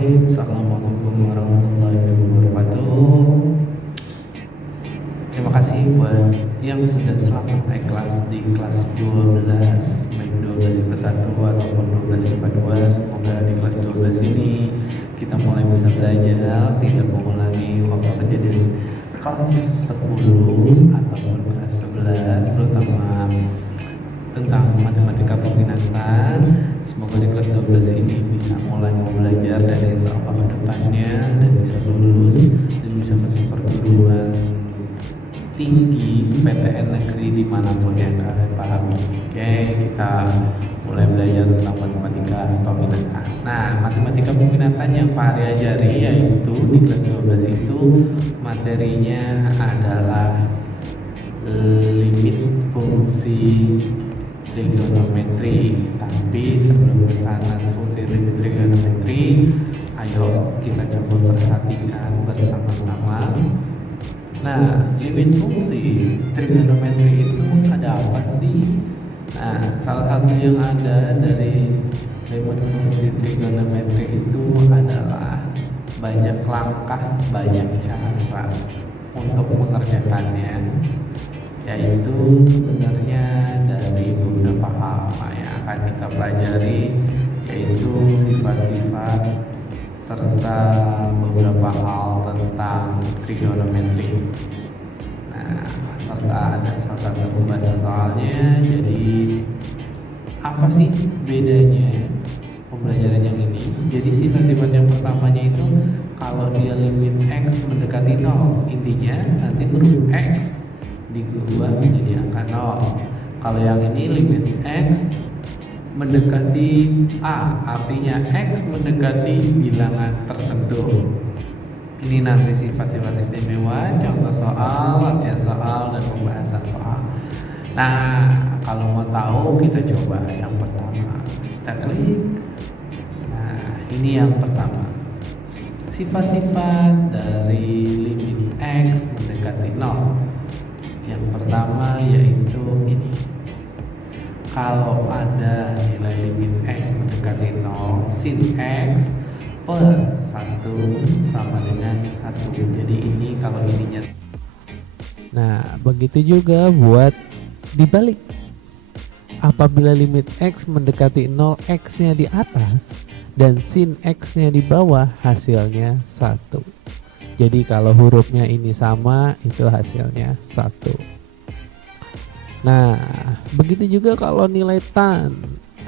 Bismillahirrahmanirrahim. Assalamualaikum warahmatullahi wabarakatuh. Terima kasih buat yang sudah selamat naik kelas di kelas 12, baik 12 IPA 1 ataupun 12 IPA 2. Semoga di kelas 12 ini kita mulai bisa belajar, tidak mengulangi waktu kejadian kelas 10 ataupun kelas 11, terutama tentang matematika peminatan. Semoga di kelas 12 ini bisa mulai mau belajar dari insya Allah ke depannya dan bisa lulus dan bisa masuk perguruan tinggi PTN negeri dimanapun yang kalian pahami. Oke, kita mulai belajar tentang matematika peminatan. Nah, matematika peminatan yang Pak Ari ajari yaitu di kelas 12 itu materinya adalah limit fungsi trigonometri. Tapi sebelum ke sana fungsi limit trigonometri, ayo kita coba perhatikan bersama-sama. Nah, limit fungsi trigonometri itu ada apa sih? Nah, salah satu yang ada dari limit fungsi trigonometri itu adalah banyak langkah, banyak cara untuk mengerjakannya, yaitu sebenarnya dari beberapa hal yang akan kita pelajari, yaitu sifat-sifat serta beberapa hal tentang trigonometri. Nah, serta ada salah satu pembahasan soalnya. Jadi apa sih bedanya pembelajaran yang ini? Jadi sifat-sifat yang pertamanya itu kalau dia limit x mendekati 0, intinya nanti huruf x diubah menjadi angka 0. Kalau yang ini limit x mendekati a, artinya x mendekati bilangan tertentu. Ini nanti sifat-sifat istimewa, contoh soal, latihan soal, dan pembahasan soal. Nah, kalau mau tahu kita coba yang pertama. Kita klik. Nah, ini yang pertama. Sifat-sifat dari limit x mendekati 0. Yang pertama yaitu ini. Kalau ada nilai limit x mendekati 0, sin x per 1 sama dengan 1. Jadi ini kalau ininya. Nah, begitu juga buat dibalik. Apabila limit x mendekati 0, x-nya di atas dan sin x-nya di bawah, hasilnya 1. Jadi kalau hurufnya ini sama, itu hasilnya 1. Nah, begitu juga kalau nilai tan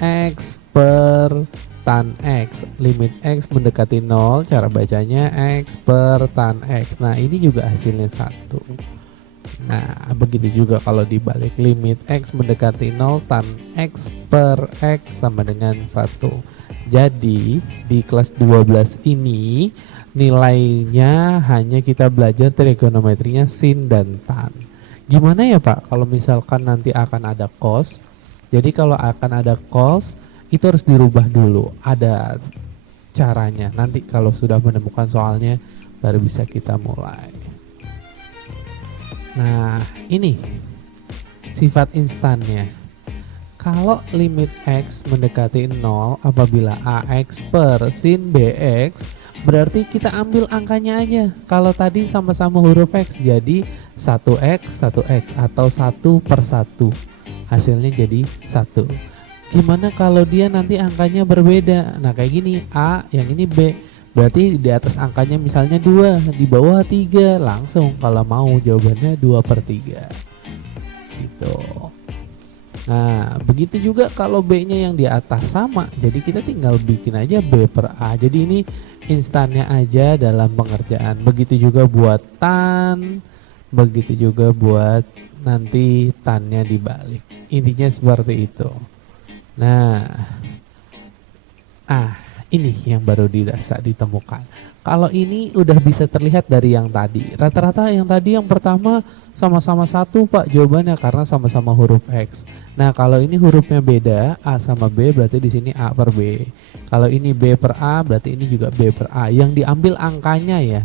x per tan x, limit x mendekati 0, cara bacanya x per tan x. Nah, ini juga hasilnya 1. Nah, begitu juga kalau dibalik, limit x mendekati 0, tan x per x sama dengan 1. Jadi di kelas 12 ini nilainya hanya kita belajar trigonometrinya sin dan tan. Gimana ya Pak kalau misalkan nanti akan ada cos? Jadi kalau akan ada cos itu harus dirubah dulu, ada caranya. Nanti kalau sudah menemukan soalnya baru bisa kita mulai. Nah, ini sifat instannya. Kalau limit x mendekati 0 apabila ax per sin bx, berarti kita ambil angkanya aja. Kalau tadi sama-sama huruf x, jadi 1x, 1x atau 1 per 1. Hasilnya jadi 1. Gimana kalau dia nanti angkanya berbeda? Nah, kayak gini, A, yang ini B. Berarti di atas angkanya misalnya 2, di bawah 3. Langsung kalau mau jawabannya 2 per 3. Gitu. Nah, begitu juga kalau B-nya yang di atas sama. Jadi kita tinggal bikin aja B per A. Jadi ini instannya aja dalam pengerjaan. Begitu juga buat tan, begitu juga buat nanti tannya dibalik. Intinya seperti itu. Nah, ini yang baru ditemukan. Kalau ini udah bisa terlihat dari yang tadi. Rata-rata yang tadi yang pertama sama-sama 1 Pak jawabannya karena sama-sama huruf X. Nah, kalau ini hurufnya beda, A sama B, berarti di sini A per B. Kalau ini B per A, berarti ini juga B per A. Yang diambil angkanya ya,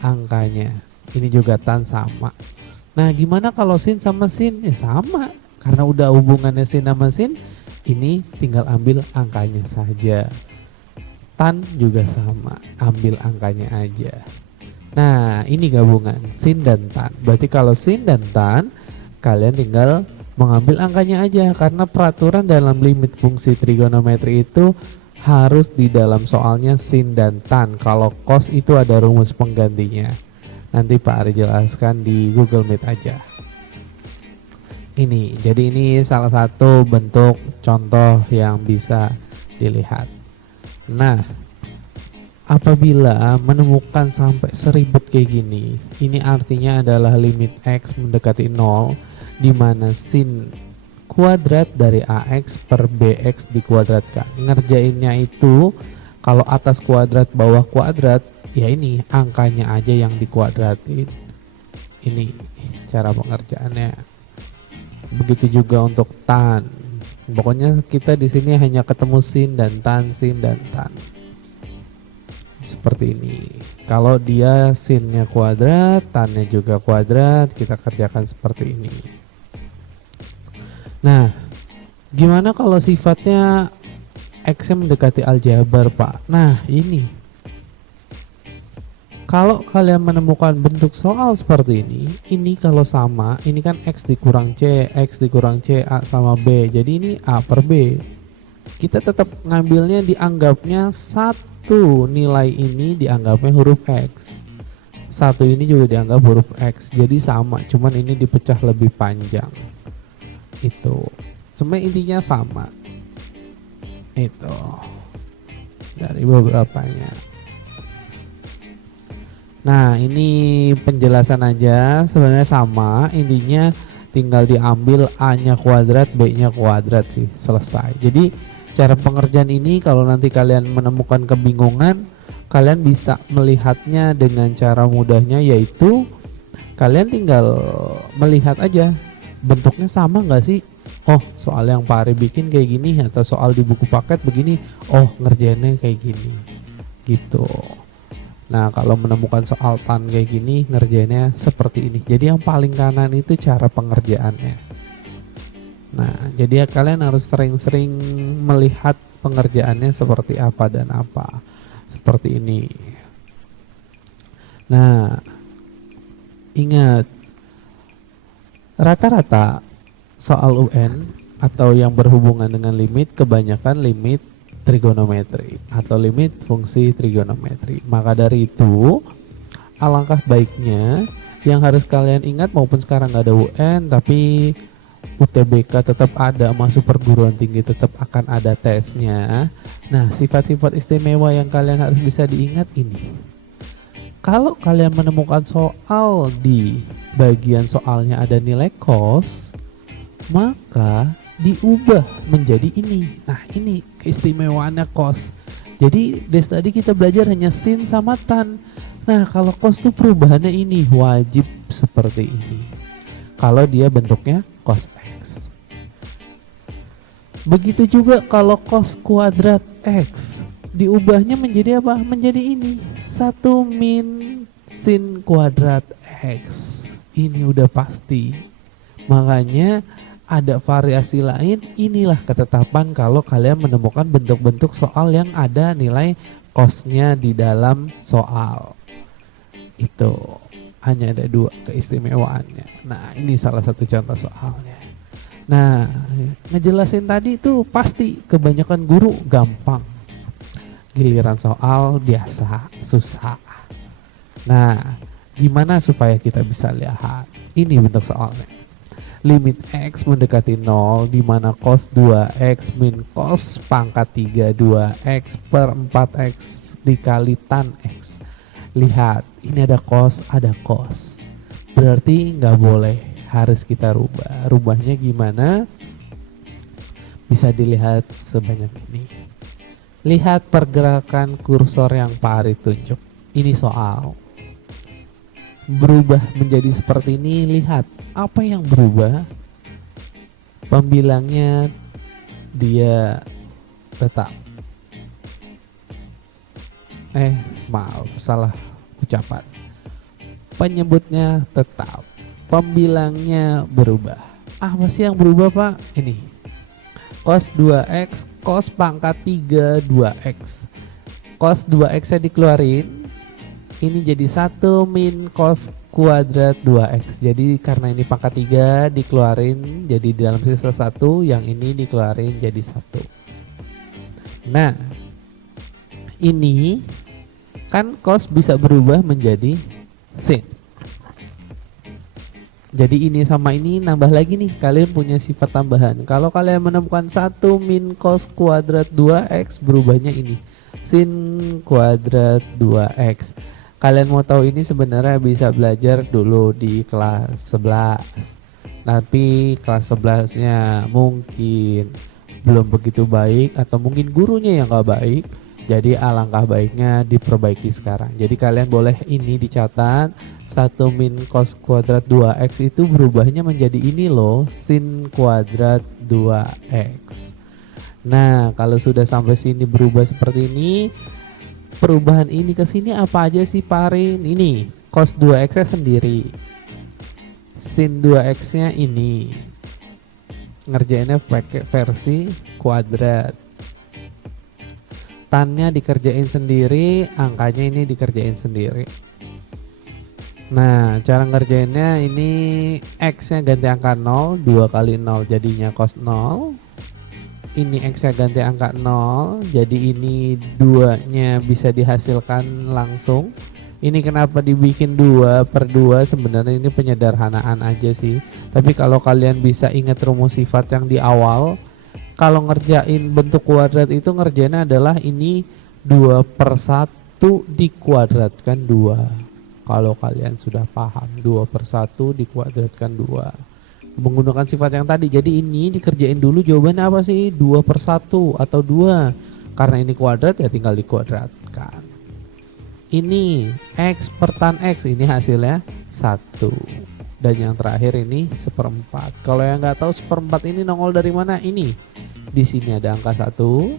angkanya. Ini juga tan sama. Nah, gimana kalau sin sama sin? Ya sama, karena udah hubungannya sin sama sin. Ini tinggal ambil angkanya saja. tan juga sama, ambil angkanya aja. Nah, ini gabungan sin dan tan. Berarti kalau sin dan tan, kalian tinggal mengambil angkanya aja, karena peraturan dalam limit fungsi trigonometri itu harus di dalam soalnya sin dan tan. Kalau cos itu ada rumus penggantinya. Nanti Pak Ari jelaskan di Google Meet aja. Ini, jadi ini salah satu bentuk contoh yang bisa dilihat. Nah, apabila menemukan sampai seribet kayak gini, ini artinya adalah limit X mendekati 0, di mana sin kuadrat dari AX per BX dikuadratkan. Ngerjainnya itu kalau atas kuadrat bawah kuadrat, ya ini angkanya aja yang dikuadratin. Ini cara pengerjaannya. Begitu juga untuk tan. Pokoknya kita di sini hanya ketemu sin dan tan, sin dan tan. Seperti ini. Kalau dia sinnya kuadrat, tannya juga kuadrat, kita kerjakan seperti ini. Nah, gimana kalau sifatnya X-nya mendekati aljabar, Pak? Nah, ini. Kalau kalian menemukan bentuk soal seperti ini kalau sama, ini kan X dikurang C, X dikurang C, A sama B. Jadi ini A per B. Kita tetap ngambilnya, dianggapnya satu nilai ini dianggapnya huruf X. Satu ini juga dianggap huruf X. Jadi sama, cuman ini dipecah lebih panjang. Itu sebenarnya intinya sama. Itu dari beberapanya. Nah, ini penjelasan aja, sebenarnya sama, intinya tinggal diambil A-nya kuadrat, B-nya kuadrat sih, selesai. Jadi cara pengerjaan ini kalau nanti kalian menemukan kebingungan, kalian bisa melihatnya dengan cara mudahnya, yaitu kalian tinggal melihat aja bentuknya sama nggak sih. Oh, soal yang Pak Ari bikin kayak gini, atau soal di buku paket begini. Oh, ngerjainnya kayak gini gitu. Nah, kalau menemukan soal tan kayak gini, ngerjainnya seperti ini. Jadi yang paling kanan itu cara pengerjaannya. Nah, jadi kalian harus sering-sering melihat pengerjaannya seperti apa dan apa. Seperti ini. Nah, ingat, rata-rata soal UN atau yang berhubungan dengan limit, kebanyakan limit trigonometri atau limit fungsi trigonometri. Maka dari itu, alangkah baiknya yang harus kalian ingat, maupun sekarang nggak ada UN tapi UTBK tetap ada, masuk perguruan tinggi tetap akan ada tesnya. Nah, sifat-sifat istimewa yang kalian harus bisa diingat ini. Kalau kalian menemukan soal di bagian soalnya ada nilai cos, maka diubah menjadi ini. Nah, ini keistimewaannya cos. Jadi dari tadi kita belajar hanya sin sama tan. Nah, kalau cos tuh perubahannya ini wajib seperti ini. Kalau dia bentuknya cos X. Begitu juga kalau cos kuadrat X, diubahnya menjadi apa? Menjadi ini, 1 min sin kuadrat X. Ini udah pasti. Makanya ada variasi lain, inilah ketetapan kalau kalian menemukan bentuk-bentuk soal yang ada nilai cosnya di dalam soal. Itu hanya ada 2 keistimewaannya. Nah, ini salah satu contoh soalnya. Nah, ngejelasin tadi itu pasti kebanyakan guru gampang, giliran soal biasa susah. Nah, gimana supaya kita bisa lihat? Ini bentuk soalnya. Limit X mendekati 0, di mana cos 2X min cos pangkat 3 2X per 4X dikali tan X. Lihat, ini ada cos, ada cos. Berarti nggak boleh, harus kita rubah. Rubahnya gimana? Bisa dilihat sebanyak ini. Lihat pergerakan kursor yang Pak Ari tunjuk. Ini soal. Berubah menjadi seperti ini, lihat apa yang berubah. Pembilangnya dia tetap. Maaf, salah ucapan. Penyebutnya tetap, pembilangnya berubah. Apa sih yang berubah, Pak? Ini cos 2X cos pangkat 3 2X. cos 2x nya dikeluarin, ini jadi 1 min cos kuadrat 2x. Jadi karena ini pangkat 3 dikeluarin, jadi di dalam sisa 1, yang ini dikeluarin jadi 1. Nah, ini kan cos bisa berubah menjadi sin. Jadi ini sama ini nambah lagi nih, kalian punya sifat tambahan. Kalau kalian menemukan 1 min cos kuadrat 2x, berubahnya ini sin kuadrat 2x. Kalian mau tahu ini sebenarnya bisa belajar dulu di kelas 11. Tapi kelas 11 nya mungkin belum begitu baik, atau mungkin gurunya yang gak baik. Jadi alangkah baiknya diperbaiki sekarang. Jadi kalian boleh ini dicatat, 1 min cos kuadrat 2x itu berubahnya menjadi ini loh, sin kuadrat 2x. Nah, kalau sudah sampai sini berubah seperti ini, perubahan ini ke sini apa aja sih Pak Arin? Ini cos 2x nya sendiri, sin 2x nya ini, ngerjainnya pakai versi kuadrat, tannya dikerjain sendiri, angkanya ini dikerjain sendiri. Nah, cara ngerjainnya ini x nya ganti angka 0, 2 kali 0 jadinya cos 0. Ini x nya ganti angka 0, jadi ini 2 nya bisa dihasilkan langsung. Ini kenapa dibikin 2 per 2, sebenarnya ini penyederhanaan aja sih. Tapi kalau kalian bisa ingat rumus sifat yang di awal, kalau ngerjain bentuk kuadrat itu ngerjainnya adalah ini 2 per 1 dikuadratkan 2. Kalau kalian sudah paham, 2 per 1 dikuadratkan 2 menggunakan sifat yang tadi. Jadi ini dikerjain dulu, jawabannya apa sih? 2 per 1 atau 2. Karena ini kuadrat ya tinggal dikuadratkan. Ini x per tan x, ini hasilnya 1. Dan yang terakhir ini 1/4. Kalau yang nggak tahu 1/4 ini nongol dari mana? Ini di sini ada angka 1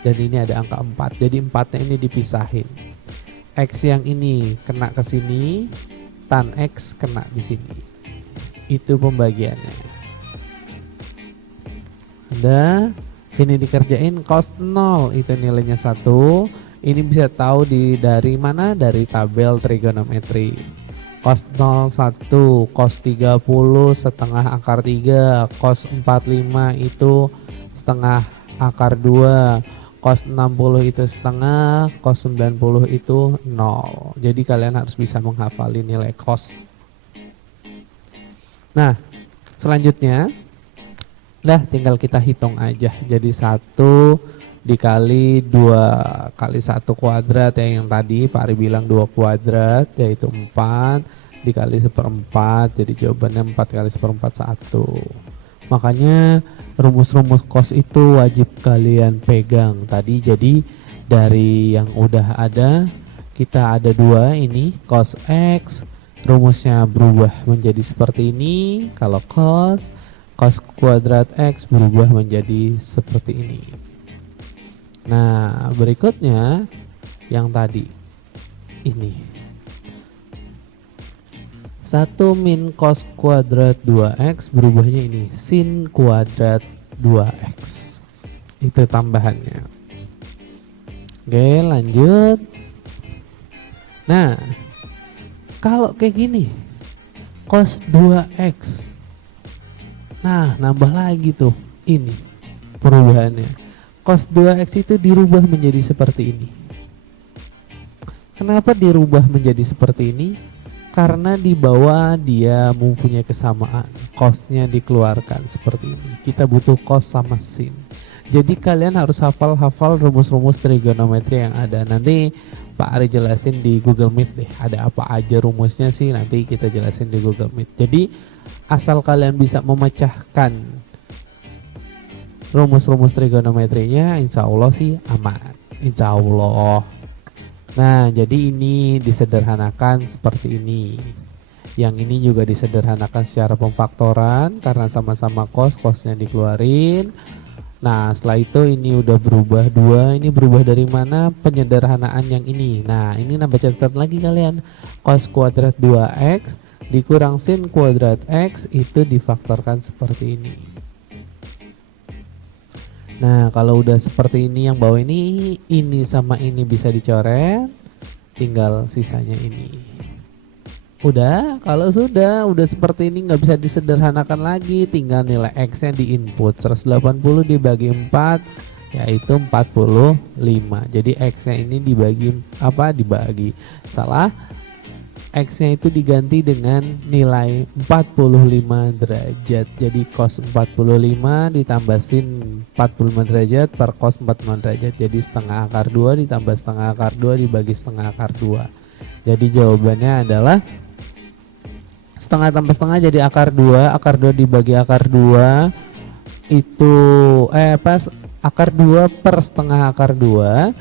dan ini ada angka 4. Jadi 4-nya ini dipisahin. X yang ini kena ke sini, tan X kena di sini. Itu pembagiannya. Udah, ini dikerjain cos 0 itu nilainya 1. Ini bisa tahu dari mana? Dari tabel trigonometri. Cos 0 1, cos 30 setengah akar 3, cos 45 itu setengah akar 2, cos 60 itu setengah, cos 90 itu 0. Jadi kalian harus bisa menghafali nilai cos. Nah, selanjutnya dah tinggal kita hitung aja. Jadi 1 dikali 2 kali 1 kuadrat ya, yang tadi Pak Ari bilang 2 kuadrat yaitu 4 dikali 1/4, jadi jawabannya 4 kali 1/4 1. Makanya rumus-rumus cos itu wajib kalian pegang tadi. Jadi dari yang udah ada, kita ada 2 ini cos X, rumusnya berubah menjadi seperti ini. Kalau cos kuadrat X berubah menjadi seperti ini. Nah, berikutnya yang tadi ini 1 min cos kuadrat 2x berubahnya ini sin kuadrat 2x. Itu tambahannya. Oke, lanjut. Nah, kalau kayak gini cos 2x, nah nambah lagi tuh ini perubahannya. Cos 2x itu dirubah menjadi seperti ini. Kenapa dirubah menjadi seperti ini? Karena di bawah dia mempunyai kesamaan, cosnya dikeluarkan seperti ini. Kita butuh cos sama sin. Jadi kalian harus hafal rumus-rumus trigonometri yang ada. Nanti Pak Ari jelasin di Google Meet deh, ada apa aja rumusnya sih, nanti kita jelasin di Google Meet. Jadi asal kalian bisa memecahkan rumus-rumus trigonometrinya, insya Allah sih aman, insya Allah. Nah, jadi ini disederhanakan seperti ini. Yang ini juga disederhanakan secara pemfaktoran karena sama-sama cosnya dikeluarin. Nah, setelah itu ini udah berubah 2. Ini berubah dari mana? Penyederhanaan yang ini. Nah, ini nambah catatan lagi kalian. Cos kuadrat 2x dikurang sin kuadrat x itu difaktorkan seperti ini. Nah, kalau udah seperti ini, yang bawah ini sama ini bisa dicoret, tinggal sisanya ini. Udah, kalau udah seperti ini nggak bisa disederhanakan lagi, tinggal nilai X-nya di input 180 dibagi 4 yaitu 45. Jadi X-nya ini dibagi salah, X-nya itu diganti dengan nilai 45 derajat. Jadi cos 45 ditambah sin 45 derajat per cos 45 derajat. Jadi setengah akar 2 ditambah setengah akar 2 dibagi setengah akar 2. Jadi jawabannya adalah setengah tambah setengah jadi akar 2 dibagi akar 2 itu akar 2 per setengah akar 2.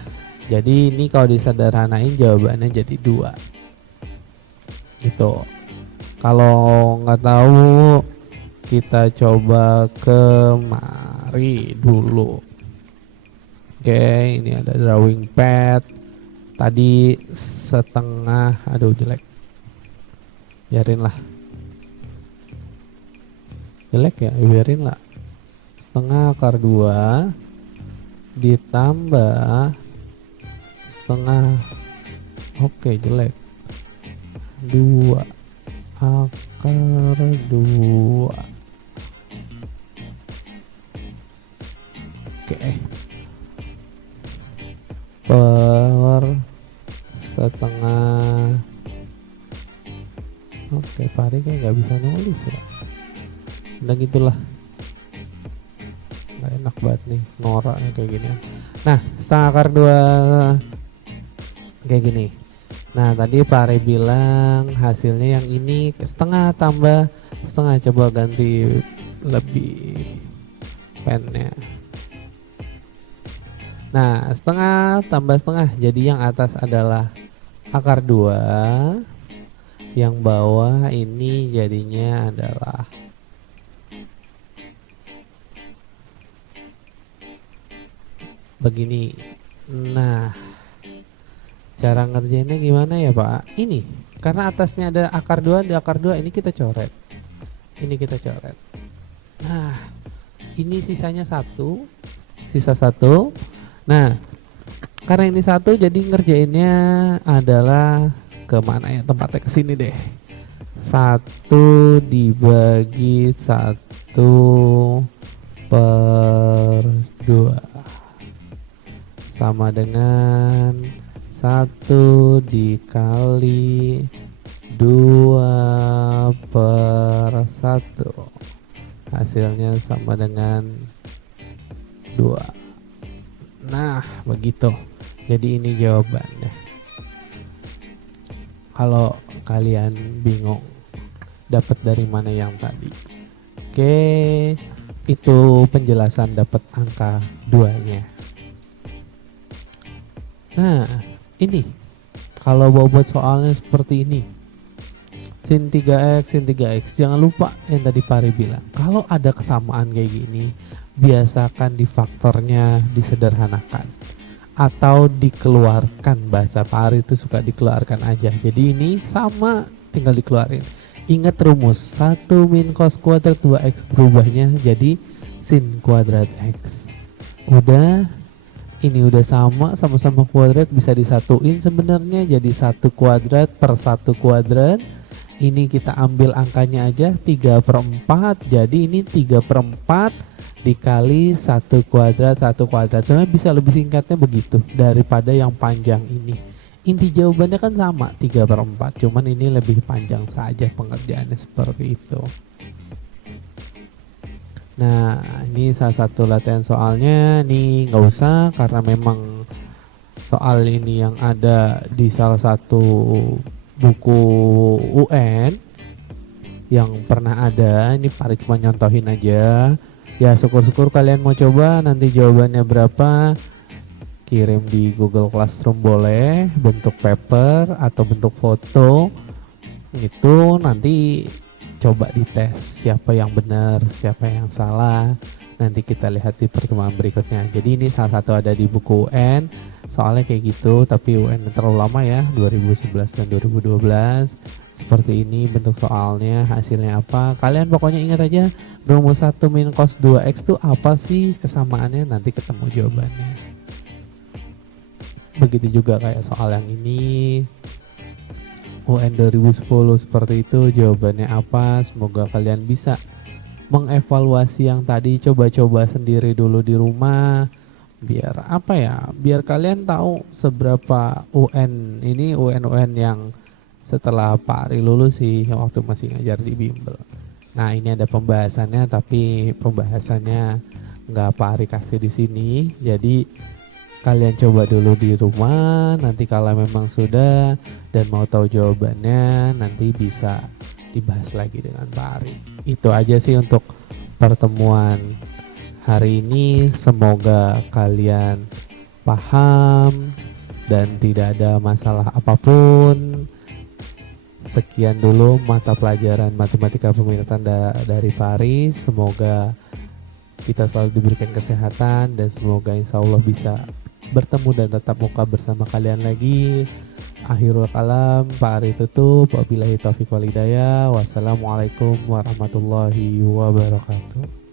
Jadi ini kalau disederhanain jawabannya jadi 2 gitu. Kalau nggak tahu kita coba kemari dulu. Oke, ini ada drawing pad tadi setengah, aduh jelek, biarin lah, jelek ya, biarin lah. Setengah akar 2 ditambah setengah, oke jelek, 2 akar 2. Oke, per setengah. Oke, Pari kayak nggak bisa nulis ya, udah gitulah, nggak enak banget nih noraknya kayak gini. Nah, setengah akar 2 kayak gini. Nah, tadi Pak Are bilang hasilnya yang ini setengah tambah setengah, coba ganti lebih pennya. Nah, setengah tambah setengah, jadi yang atas adalah akar 2, yang bawah ini jadinya adalah begini. Nah, cara ngerjainnya gimana ya Pak? Ini karena atasnya ada akar 2, di akar 2 ini kita coret. Ini kita coret. Nah, ini sisanya 1, sisa 1. Nah, karena ini 1 jadi ngerjainnya adalah kemana ya tempatnya, ke sini deh. 1 dibagi 1 per 2 sama dengan 1 dikali 2 per 1, hasilnya sama dengan 2. Nah, begitu. Jadi ini jawabannya. Kalau kalian bingung dapat dari mana yang tadi, oke, itu penjelasan dapat angka 2-nya. Nah, ini kalau buat soalnya seperti ini, sin 3x, sin 3x, jangan lupa yang tadi Pari bilang, kalau ada kesamaan kayak gini, biasakan di faktornya disederhanakan atau dikeluarkan. Bahasa Pari itu suka dikeluarkan aja. Jadi ini sama, tinggal dikeluarin. Ingat rumus 1 min cos kuadrat 2x, berubahnya jadi sin kuadrat x. Udah, ini udah sama-sama kuadrat, bisa disatuin sebenarnya jadi 1 kuadrat per 1 kuadrat. Ini kita ambil angkanya aja 3/4, jadi ini 3/4 dikali 1 kuadrat 1 kuadrat. Sebenarnya bisa lebih singkatnya begitu daripada yang panjang ini. Inti jawabannya kan sama 3/4, cuman ini lebih panjang saja pengerjaannya seperti itu. Nah, ini salah satu latihan soalnya nih, nggak usah karena memang soal ini yang ada di salah satu buku UN yang pernah ada. Ini Pari cuma nyontohin aja. Ya syukur-syukur kalian mau coba, nanti jawabannya berapa kirim di Google Classroom boleh, bentuk paper atau bentuk foto. Itu nanti coba dites siapa yang benar, siapa yang salah. Nanti kita lihat di pertemuan berikutnya. Jadi ini salah satu ada di buku UN, soalnya kayak gitu, tapi UN terlalu lama ya, 2011 dan 2012. seperti ini bentuk soalnya, hasilnya apa. Kalian pokoknya ingat aja rumus 1 min cos 2x itu apa sih kesamaannya, nanti ketemu jawabannya. Begitu juga kayak soal yang ini, UN 2010 seperti itu, jawabannya apa. Semoga kalian bisa mengevaluasi yang tadi, coba-coba sendiri dulu di rumah, biar apa ya, biar kalian tahu seberapa UN ini, UN yang setelah Pak Ari lulus sih, waktu masih ngajar di bimbel. Nah ini ada pembahasannya, tapi pembahasannya nggak Pak Ari kasih di sini, jadi kalian coba dulu di rumah. Nanti kalau memang sudah dan mau tahu jawabannya, nanti bisa dibahas lagi dengan Pak Ari. Itu aja sih untuk pertemuan hari ini. Semoga kalian paham dan tidak ada masalah apapun. Sekian dulu mata pelajaran matematika peminatan dari Pak Ari. Semoga kita selalu diberikan kesehatan dan semoga insya Allah bisa bertemu dan tatap muka bersama kalian lagi. Akhirul kalam, Pak Ari tutup. Wabillahi taufiq wal hidayah. Wassalamualaikum warahmatullahi wabarakatuh.